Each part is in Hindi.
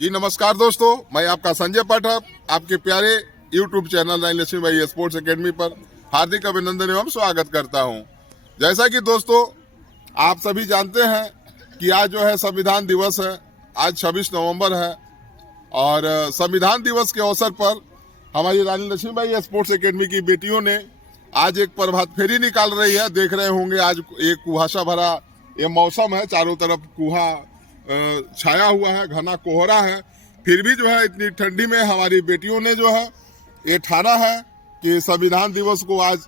जी नमस्कार दोस्तों, मैं आपका संजय पाठक आपके प्यारे YouTube चैनल रानी लक्ष्मीबाई स्पोर्ट्स एकेडमी पर हार्दिक अभिनंदन एवं स्वागत करता हूं। जैसा कि दोस्तों आप सभी जानते हैं कि आज जो है संविधान दिवस है। आज 26 नवंबर है और संविधान दिवस के अवसर पर हमारी रानी लक्ष्मीबाई स्पोर्ट्स एकेडमी की बेटियों ने आज एक प्रभात फेरी निकाल रही है। देख रहे होंगे आज एक कुहासा भरा ये मौसम है, चारों तरफ कुहा छाया हुआ है, घना कोहरा है। फिर भी जो है इतनी ठंडी में हमारी बेटियों ने जो है ये ठाना है कि संविधान दिवस को आज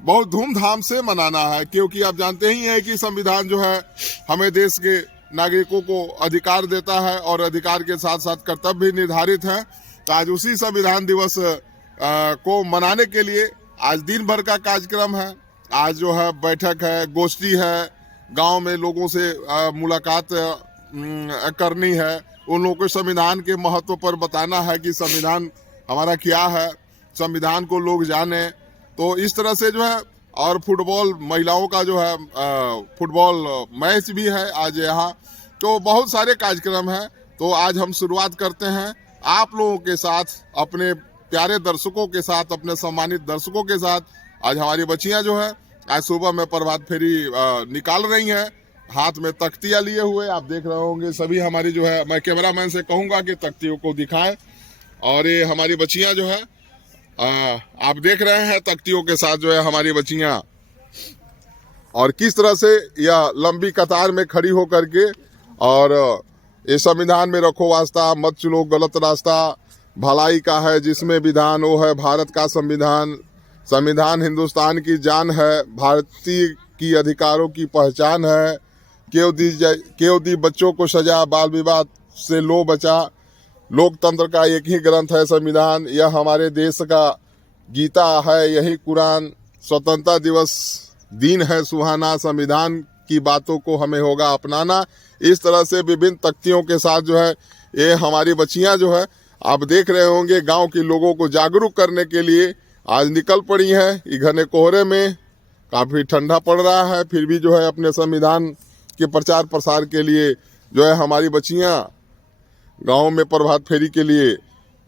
बहुत धूमधाम से मनाना है, क्योंकि आप जानते ही हैं कि संविधान जो है हमें देश के नागरिकों को अधिकार देता है और अधिकार के साथ साथ कर्तव्य भी निर्धारित है। तो आज उसी संविधान दिवस को मनाने के लिए आज दिन भर का कार्यक्रम है। आज जो है बैठक है, गोष्ठी है, गांव में लोगों से मुलाकात करनी है, उन लोगों को संविधान के महत्व पर बताना है कि संविधान हमारा क्या है, संविधान को लोग जाने। तो इस तरह से जो है और फुटबॉल महिलाओं का जो है फुटबॉल मैच भी है आज यहाँ। तो बहुत सारे कार्यक्रम हैं। तो आज हम शुरुआत करते हैं आप लोगों के साथ, अपने प्यारे दर्शकों के साथ, अपने सम्मानित दर्शकों के साथ। आज हमारी बच्चियां जो है आज सुबह में प्रभात फेरी निकाल रही हैं, हाथ में तख्तियां लिए हुए। आप देख रहे होंगे सभी हमारी जो है, मैं कैमरामैन से कहूंगा कि तख्तियों को दिखाएं। और ये हमारी बच्चियां जो है आप देख रहे हैं तख्तियों के साथ जो है हमारी बच्चियां, और किस तरह से यह लंबी कतार में खड़ी होकर के और ये संविधान में रखो वास्ता, मत चलो गलत रास्ता, भलाई का है जिसमें विधान वो है भारत का संविधान, संविधान हिंदुस्तान की जान है, भारतीय की अधिकारों की पहचान है, क्यों दी बच्चों को सजा, बाल विवाह से लो बचा, लोकतंत्र का एक ही ग्रंथ है संविधान, यह हमारे देश का गीता है, यही कुरान, स्वतंत्रता दिवस दिन है सुहाना, संविधान की बातों को हमें होगा अपनाना। इस तरह से विभिन्न तख्तियों के साथ जो है ये हमारी बच्चियां जो है आप देख रहे होंगे गांव के लोगों को जागरूक करने के लिए आज निकल पड़ी है। घने कोहरे में काफ़ी ठंडा पड़ रहा है, फिर भी जो है अपने संविधान के प्रचार प्रसार के लिए जो है हमारी बच्चियां गांव में प्रभात फेरी के लिए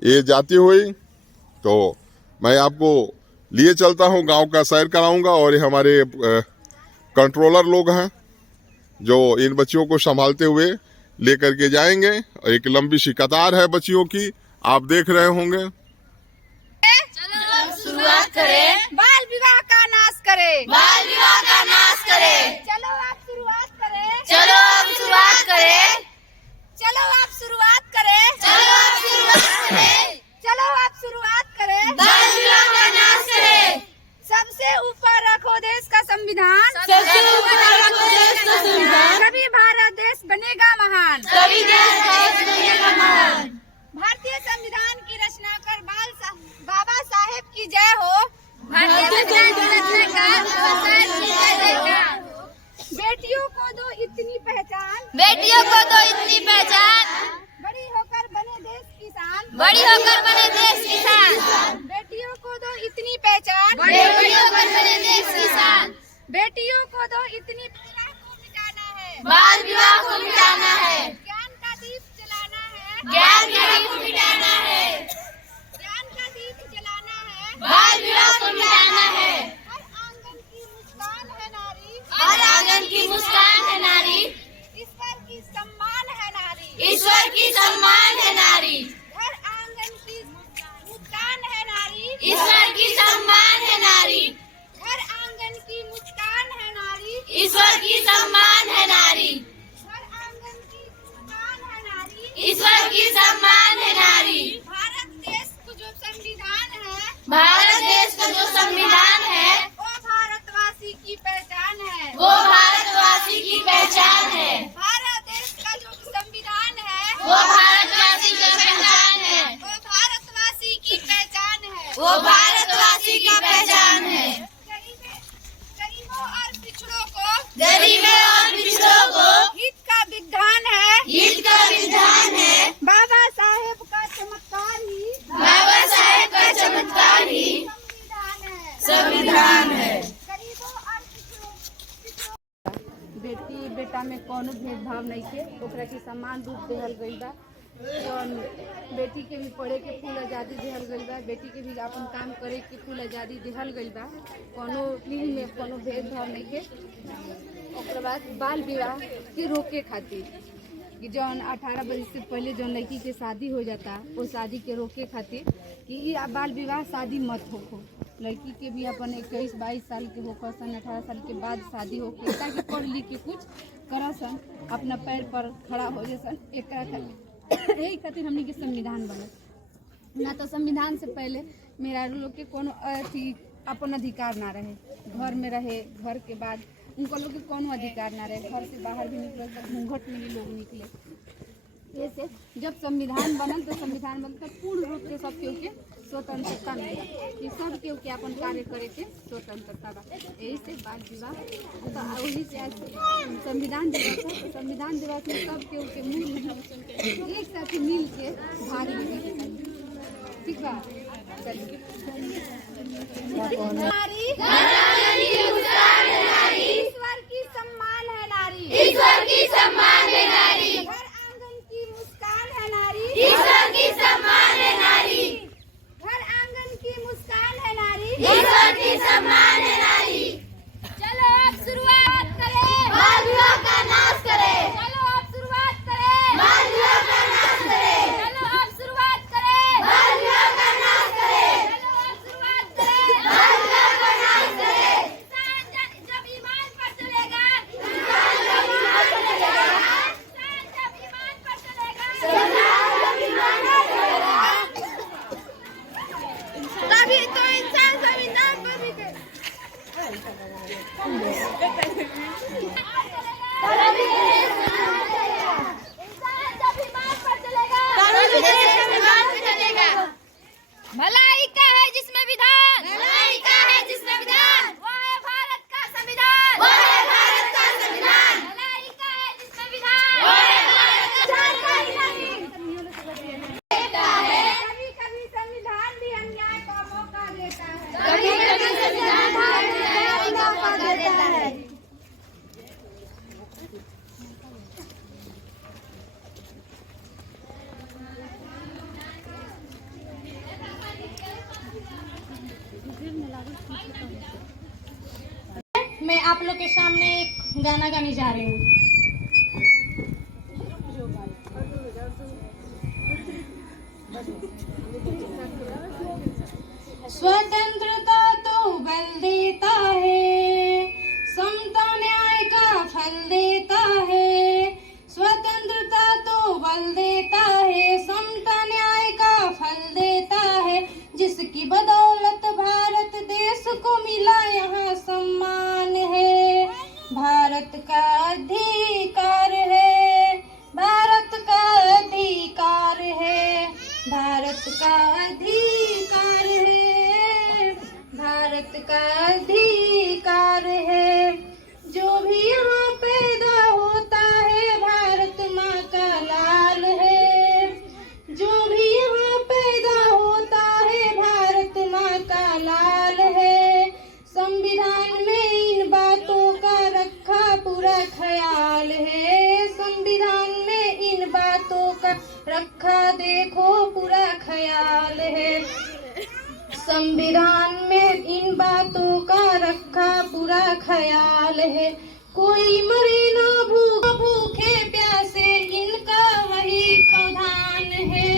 ये जाती हुई। तो मैं आपको लिए चलता हूं, गांव का सैर कराऊंगा। और ये हमारे कंट्रोलर लोग हैं जो इन बच्चियों को संभालते हुए लेकर के जाएंगे। एक लंबी सी कतार है बच्चियों की, आप देख रहे होंगे। शुरुआत करें, बाल विवाह का नाश करें, बाल विवाह का नाश करें। चलो आप शुरुआत करें, चलो अब शुरुआत करें, चलो आप शुरुआत करें, चलो अब शुरुआत करें, चलो आप शुरुआत करें। बाल विवाह का नाश करें। सबसे ऊपर रखो देश का संविधान, सबसे ऊपर रखो देश का संविधान, तभी भारत देश बनेगा महान। तभी देश बनेगा महान। भारतीय संविधान की रचना कर बाबा साहेब की जय हो। भारतीय संविधान की रचनाकार बाबा साहेब की जय हो। बेटियों को दो इतनी पहचान, बेटियों को दो इतनी पहचान, बड़ी होकर बने देश की शान, बड़ी होकर बने देश की शान। बेटियों को दो इतनी पहचान, बड़ी होकर बने देश की शान। बेटियों को दो इतनी विवाह को मिटाना है, बाल विवाह को मिटाना है, ज्ञान का दीप जलाना है, ज्ञान का दीप मिटाना है, ज्ञान का दीप जलाना है। बाल विवाह को मिटाना है। हर आंगन की मुस्कान है नारी, हर आंगन की मुस्कान है नारी, ईश्वर की सम्मान है नारी, ईश्वर की सम्मान है नारी। हर आंगन की मुस्कान है नारी, ईश्वर की सम्मान है नारी, हर आंगन की मुस्कान है नारी, ईश्वर की सम्मान है नारी, हर आंगन की मुस्कान है नारी, ईश्वर की सम्मान है नारी। भारत देश को जो संविधान है, भारत देश का जो संविधान है, वो भारतवासी की पहचान है, वो भारतवासी की पहचान है। भारत देश का जो संविधान है, वो भारतवासी की पहचान है, वो भारतवासी की पहचान है, वो भारतवासी की पहचान है। गरीबों और पिछड़ों को, गरीबों और पिछड़ों को हित का विधान है, हित का विधान है। बाबा साहेब का चमत्कार ही बाबा साहेब का चमत्कार ही संविधान है, संविधान है। गरीबों और पिछड़ों बेटी बेटा में कोनो भेदभाव नहीं के, ओकरा के समान रूप देहल गई बा। जौन बेटी के भी पढ़े के फुल आज़ादी दिहल गइल बा, बेटी के भी अपन काम करे के फुल आज़ादी दिहल गइल बा, कोनो चीज में कोनो भेदभाव नहीं है। ओकर बाद बाल विवाह के रोके खातिर कि जौन 18 बरस से पहले जौन लड़की के शादी हो जाता वो शादी के रोके खातिर कि ये बाल विवाह शादी मत हो, लड़की के भी अपन 21-22 साल के होकर सन 18 साल के बाद शादी होके ताकि पढ़ लिख के कुछ कर सन, अपना पैर पर खड़ा हो जैसन। एक यही खातिर हमने के संविधान बने ना, तो संविधान से पहले मेरा लोग के कोनो अथी अपन अधिकार ना रहे, घर में रहे, घर के बाद उनको लोग के कोनो अधिकार ना रहे, घर से बाहर भी निकले तक घूंघट में ही लोग निकले। ऐसे जब संविधान बनल तो संविधान बनल तो पूर्ण रूप से सब केहू के स्वतंत्रता मिला कि सब केहू के अपन कार्य करे के स्वतंत्रता बा। यही से बाल विवाह तो वही से आज संविधान दिवस है। तो संविधान दिवस में सब केहू के मिल एक साथ मिल के भाग लेने के चाहिए, ठीक बा। नारी ईश्वर की सम्मान है नारी, ईश्वर की सम्मान है नारी, घर आंगन की मुस्कान है नारी, ईश्वर की सम्मान है नारी, घर आंगन की मुस्कान है नारी, ईश्वर की सम्मान है नारी। चलो अब शुरुआत करें, बाल विवाह का नाश करें, चलो अब शुरुआत करें, बाल विवाह का नाश करें, चलो अब शुरुआत करें, बाल विवाह का नाश करें, चलो अब शुरुआत करें। बाल विवाह का नाश करें। इंसान जब ईमान पर चलेगा, इंसान जब ईमान पर चलेगा, इंसान जब ईमान पर चलेगा, इंसान जब ईमान पर चलेगा, तभी तो इंसान संविधान पर भी इंसान जब ईमान पर चलेगा, भलाई का है जिसमें विधान, भलाई का है जिसमें विधान, वो है भारत का संविधान, वो है भारत का संविधान, भलाई का है जिसमें विधान, वो है भारत का संविधान। कभी कभी संविधान भी अन्याय का मौका देता है, कभी कभी संविधान भी मौका देता है। मैं आप लोग के सामने एक गाना गाने जा रही हूँ। स्वतंत्रता तो बल देता है, समता न्याय का फल देता है। स्वतंत्रता तो बल देता है, समता न्याय का फल देता है। जिसकी बदौलत भारत देश को मिला यहाँ सम्मान है। भारत का अधिकार है, भारत का अधिकार है, भारत का अधिकार है, भारत का अधिकार है। जो भी यहाँ पैदा होता है भारत माँ का लाल है। जो भी यहाँ पैदा होता है भारत माँ का लाल है। संविधान में इन बातों का रखा पूरा ख्याल है। संविधान में इन बातों का रखा देखो पूरा ख्याल है। संविधान में इन बातों का रखा पूरा ख्याल है। कोई मरे ना भूखे प्यासे, इनका वही प्रधान है।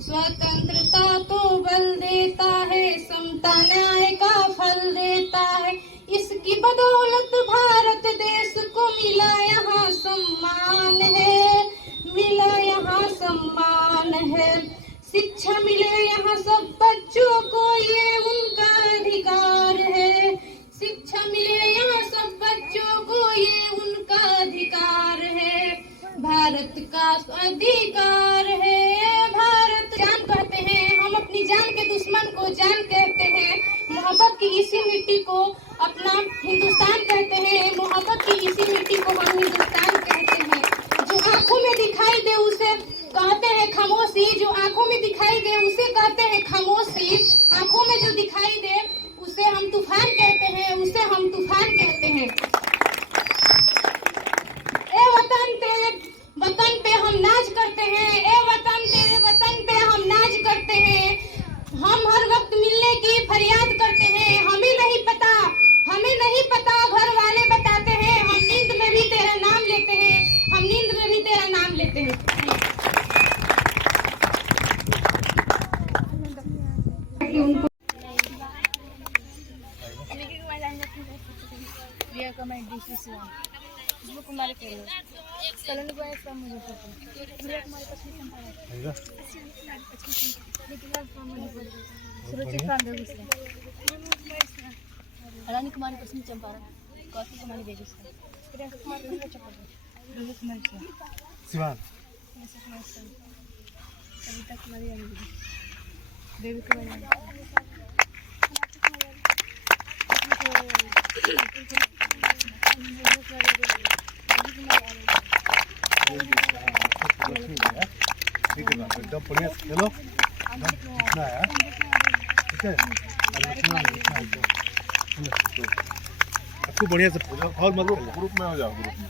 स्वतंत्रता तो बल देता है, समता न्याय का फल देता है। इसकी बदौलत भारत देश को मिला यहाँ सम्मान है, मिला यहाँ सम्मान है। शिक्षा मिले यहाँ सब बच्चों को, ये उनका अधिकार है। शिक्षा मिले यहाँ सब बच्चों को, ये उनका अधिकार है। भारत का अधिकार है। भारत जान कहते हैं, हम अपनी जान के दुश्मन को जान कहते हैं। मोहब्बत की इसी मिट्टी को अपना हिंदुस्तान कहते हैं। मोहब्बत की इसी मिट्टी को हम हिंदुस्तान कहते हैं। जो आंखों में दिखाई दे उसे कहते हैं खामोशी, जो आंखों में दिखाई दे उसे कहते हैं खामोशी। आंखों में जो दिखाई दे उसे हम तूफान कहते हैं, उसे हम तूफान कहते हैं। ए वतन पे हम नाज करते हैं, ए वतन विश्वास, खुशबू कुमारी कोरिया, सलोनी कुमारी फ्रॉम मुजफ्फरपुर, प्रिया कुमारी पश्चिमी चंपारण, नितिला फ्रॉम मुजफ्फरपुर, सुरुचि फ्रॉम बेगूसराय, रानी कुमारी पश्चिमी चंपारण, कौशल कुमारी बेगूसराय, प्रियंका कुमारी मुजफ्फरपुर, रोहित कुमारी सिवान, कविता कुमारी अंजलि, देवी कुमारी ठीक है, एकदम बढ़िया से खेलो, इतना है, ठीक है, आपको बढ़िया से और मत ग्रुप में हो जाओ, ग्रुप में।